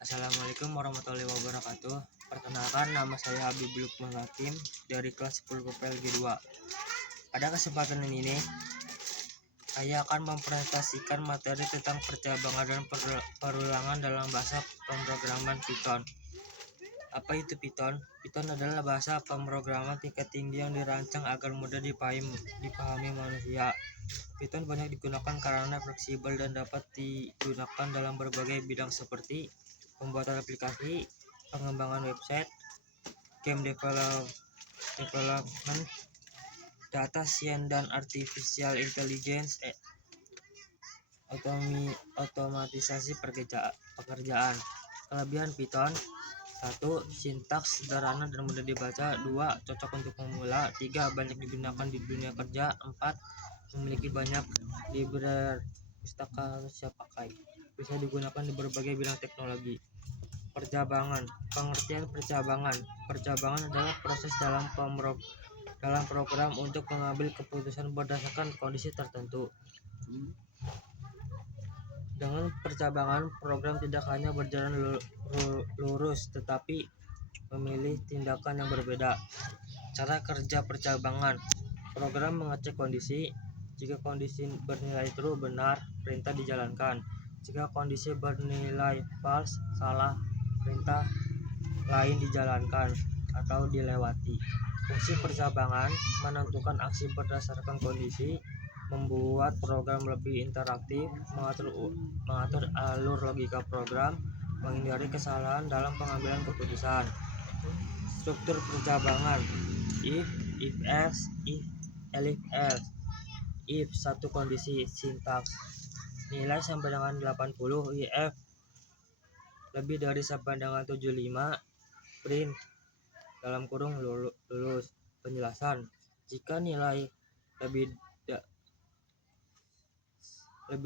Assalamualaikum warahmatullahi wabarakatuh. Perkenalkan, nama saya Habibul Lukman Hakim dari kelas 10 PPLG 2. Pada kesempatan ini, saya akan mempresentasikan materi tentang percabangan dan perulangan dalam bahasa pemrograman Python. Apa itu Python? Python adalah bahasa pemrograman tingkat tinggi yang dirancang agar mudah dipahami manusia. Python banyak digunakan karena fleksibel dan dapat digunakan dalam berbagai bidang seperti pembuatan aplikasi, pengembangan website, game development, data science dan artificial intelligence, otomatisasi pekerjaan. Kelebihan Python: 1. Sintaks sederhana dan mudah dibaca. 2. Cocok untuk pemula. 3. Banyak digunakan di dunia kerja. 4. Memiliki banyak library pustaka siap pakai. Bisa digunakan di berbagai bidang teknologi. Percabangan. Pengertian percabangan. Percabangan adalah proses dalam program untuk mengambil keputusan berdasarkan kondisi tertentu. Dengan percabangan, program tidak hanya berjalan lurus, tetapi memilih tindakan yang berbeda. Cara kerja percabangan. Program mengecek kondisi. Jika kondisi bernilai true benar, perintah dijalankan. Jika kondisi bernilai false salah, perintah lain dijalankan atau dilewati. Fungsi percabangan menentukan aksi berdasarkan kondisi, membuat program lebih interaktif, mengatur alur logika program, menghindari kesalahan dalam pengambilan keputusan. Struktur percabangan: if else, if else. If satu kondisi. Sintaks: nilai sampai dengan 80. If lebih dari sampai dengan 75. Print dalam kurung lulus. Penjelasan: jika nilai lebih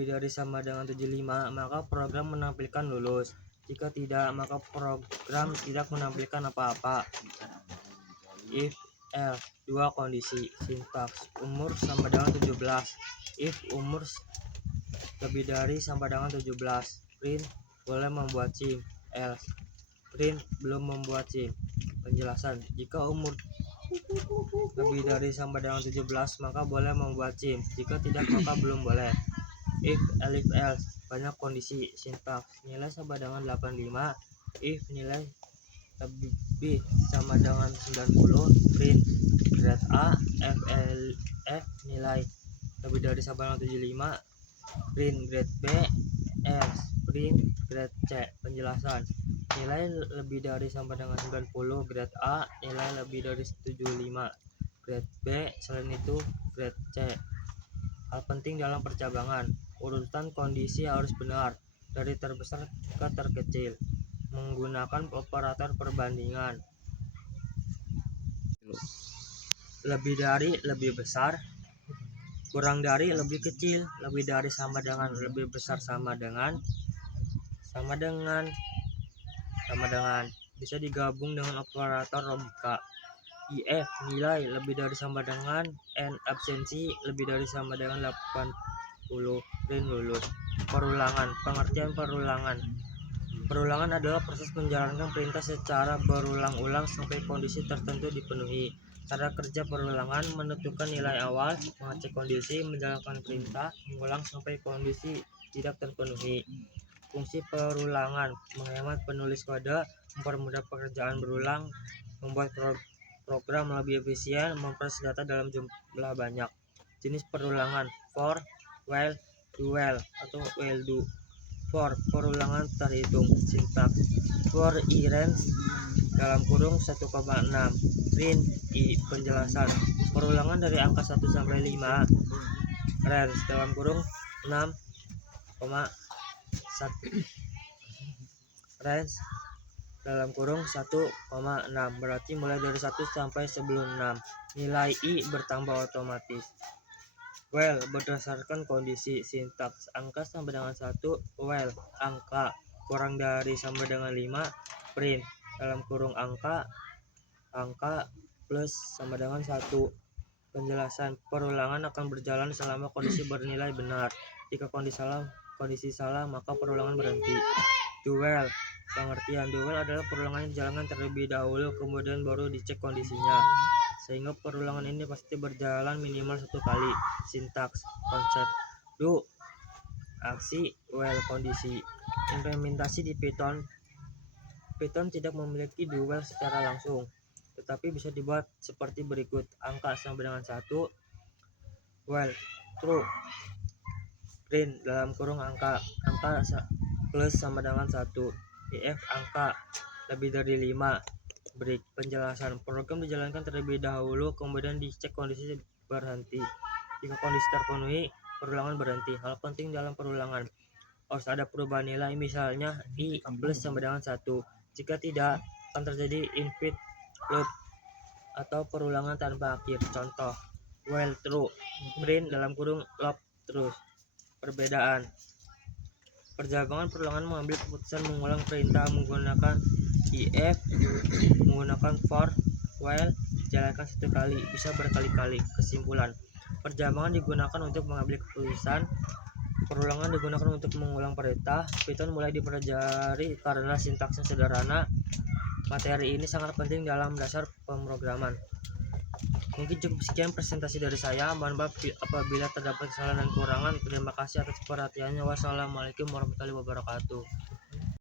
dari sama dengan 75, maka program menampilkan lulus. Jika tidak, maka program tidak menampilkan apa-apa. If else, 2 kondisi. Sintaks: umur sama dengan 17. If umur lebih dari sama dengan 17, print boleh membuat SIM. Else, print belum membuat SIM. Penjelasan: jika umur lebih dari sama dengan 17, maka boleh membuat SIM. Jika tidak, maka belum boleh. If else, banyak kondisi. Sintaks: nilai sama dengan 85. If nilai lebih sama dengan 90, print grade A. F nilai lebih dari sama dengan 75, print grade B. Else, print grade C. Penjelasan: nilai lebih dari sama dengan 90 grade A, nilai lebih dari 75 grade B, selain itu grade C. Hal penting dalam percabangan: urutan kondisi harus benar dari terbesar ke terkecil, menggunakan operator perbandingan. Lebih dari lebih besar, kurang dari lebih kecil, lebih dari sama dengan, lebih besar sama dengan, bisa digabung dengan operator logika. If nilai lebih dari sama dengan n, absensi lebih dari sama dengan 80, print lulus. Perulangan. Pengertian perulangan. Perulangan adalah proses menjalankan perintah secara berulang-ulang sampai kondisi tertentu dipenuhi. Cara kerja perulangan: menentukan nilai awal, mengecek kondisi, menjalankan perintah, mengulang sampai kondisi tidak terpenuhi. Fungsi perulangan: menghemat penulis kode, mempermudah pekerjaan berulang, membuat program lebih efisien, memproses data dalam jumlah banyak. Jenis perulangan: for, while, do while, atau while do. For, perulangan terhitung. Sintaks: for i range dalam kurung 1,6, print i. Penjelasan: perulangan dari angka 1 sampai 5, range dalam kurung 6,1, range dalam kurung 1,6, berarti mulai dari 1 sampai sebelum 6. Nilai i bertambah otomatis. While, berdasarkan kondisi. Sintaks: angka sampai dengan 1, while angka kurang dari sampai dengan 5, print dalam kurung angka plus sama dengan 1. Penjelasan: perulangan akan berjalan selama kondisi bernilai benar. Jika kondisi salah, maka perulangan berhenti. Do while, Pengertian duel adalah perulangan yang dijalankan terlebih dahulu kemudian baru dicek kondisinya, sehingga perulangan ini pasti berjalan minimal 1 kali. Sintaks konsep do aksi, while kondisi. Implementasi di Python tidak memiliki duel secara langsung, tetapi bisa dibuat seperti berikut. Angka sama dengan 1, while true, print dalam kurung angka plus sama dengan 1, if angka lebih dari 5. Break penjelasan. Program dijalankan terlebih dahulu kemudian dicek kondisi berhenti. Jika kondisi terpenuhi, perulangan berhenti. Hal penting dalam perulangan harus ada perubahan nilai, misalnya i plus sama dengan 1. Jika tidak, akan terjadi infinite loop atau perulangan tanpa akhir. Contoh, while true, print dalam kurung loop terus. Perbedaan. Perjalangan perulangan mengambil keputusan mengulang perintah menggunakan if, menggunakan for, while dijalankan 1 kali, bisa berkali-kali. Kesimpulan. Perjalangan digunakan untuk mengambil keputusan, perulangan digunakan untuk mengulang perintah. Python mulai dipelajari karena sintaksnya sederhana. Materi ini sangat penting dalam dasar pemrograman. Mungkin cukup sekian presentasi dari saya. Mohon maaf apabila terdapat kesalahan dan kekurangan. Terima kasih atas perhatiannya. Wassalamualaikum warahmatullahi wabarakatuh.